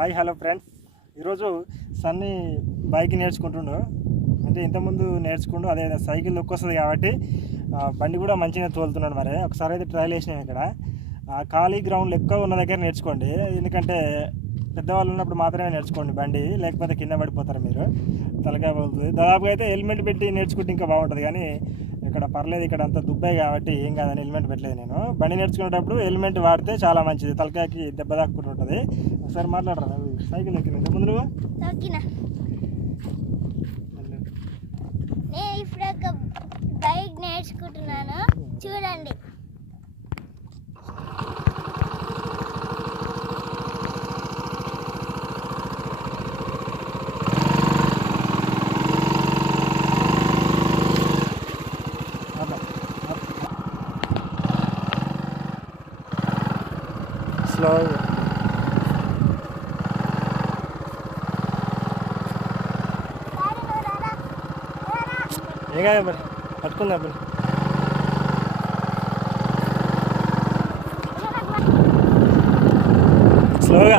Hi hello friends. ఈరోజు Sunny bike నేర్చుకుంటుండు. అంటే ఇంతకుముందు నేర్చుకుంటూ అదే సైకిల్ లుక్ వస్తుంది కాబట్టి బండి కూడా మంచిగా తోలుతున్నాడు మరి. ఒకసారి అయితే ట్రయల్ వేసినాం ఇక్కడ. ఖాళీ గ్రౌండ్ ఎక్కువ ఉన్న దగ్గర నేర్చుకోండి. ఎందుకంటే పెద్దవాళ్ళు ఉన్నప్పుడు మాత్రమే నేర్చుకోండి బండి లేకపోతే కింద పడిపోతారు మీరు. తలకాయ పగులుతుంది దాదాపుగా అయితే హెల్మెట్ పెట్టి నేర్చుకుంటే ఇంకా బాగుంటుంది. కానీ ఇక్కడ పర్లేదు ఇక్కడ అంత దుబ్బాయి కాబట్టి ఏం కాదని హెల్మెట్ పెట్టలేదు నేను. బండి నేర్చుకునేటప్పుడు హెల్మెట్ వాడితే చాలా మంచిది. తలకాయకి దెబ్బ తాకుండా ఉంటుంది. ఒకసారి మాట్లాడరా? సైకిల్ ఎక్కిన. ఇంత ముందు నేను ఇప్పుడు ఒక బైక్ నేర్చుకుంటున్నాను. చూడండి. స్లోగా డాడీ కాదు మరి పట్టుకుందా మరి స్లోగా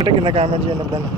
అంటే కింద కామెంట్ చేయండి ఎప్పుడైనా